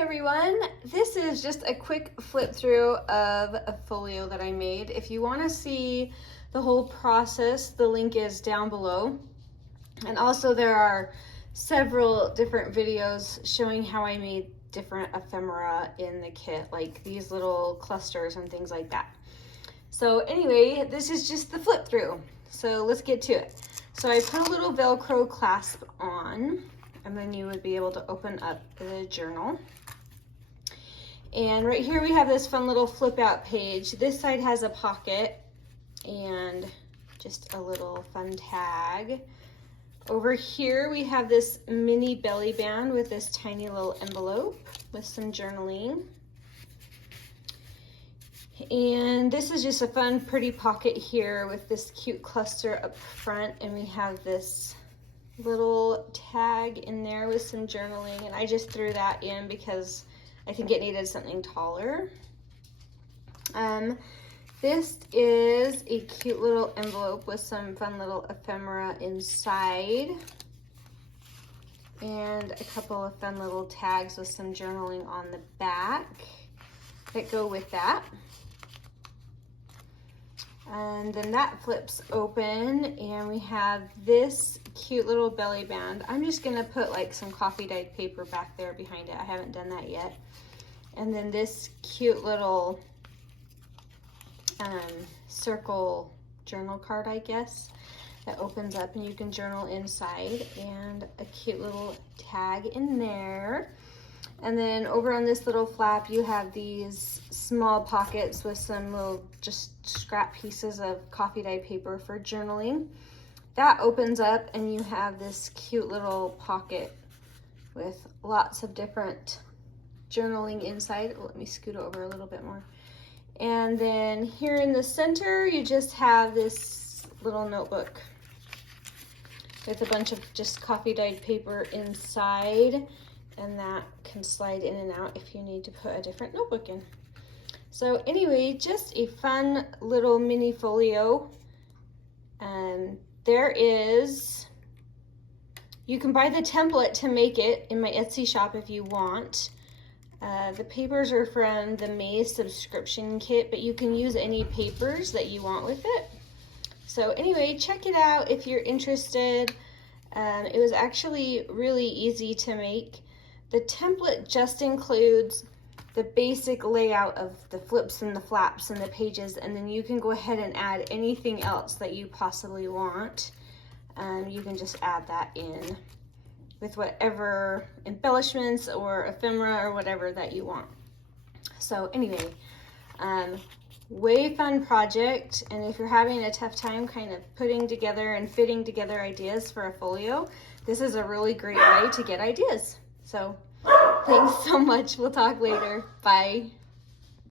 everyone, this is just a quick flip through of a folio that I made. If you want to see the whole process, the link is down below. And also there are several different videos showing how I made different ephemera in the kit, like these little clusters and things like that. So anyway, this is just the flip through. So let's get to it. So I put a little Velcro clasp on, and then you would be able to open up the journal. And right here we have this fun little flip out page. This side has a pocket and just a little fun tag. Over here we have this mini belly band with this tiny little envelope with some journaling. And this is just a fun, pretty pocket here with this cute cluster up front, and we have this little tag in there with some journaling, and I just threw that in because I think it needed something taller. This is a cute little envelope with some fun little ephemera inside, and a couple of fun little tags with some journaling on the back that go with that. And then that flips open, and we have this cute little belly band. I'm just gonna put like some coffee dyed paper back there behind it. I haven't done that yet. And then this cute little circle journal card, I guess, that opens up and you can journal inside, and a cute little tag in there. And then over on this little flap, you have these small pockets with some little just scrap pieces of coffee dyed paper for journaling. That opens up and you have this cute little pocket with lots of different journaling inside. Let me scoot over a little bit more. And then here in the center, you just have this little notebook with a bunch of just coffee dyed paper inside. And that can slide in and out if you need to put a different notebook in. So anyway, just a fun little mini folio. You can buy the template to make it in my Etsy shop if you want. The papers are from the May subscription kit, but you can use any papers that you want with it. So anyway, check it out if you're interested. It was actually really easy to make. The template just includes the basic layout of the flips and the flaps and the pages, and then you can go ahead and add anything else that you possibly want. You can just add that in with whatever embellishments or ephemera or whatever that you want. So anyway, way fun project, and if you're having a tough time kind of putting together and fitting together ideas for a folio, this is a really great way to get ideas. So thanks so much. We'll talk later. Bye.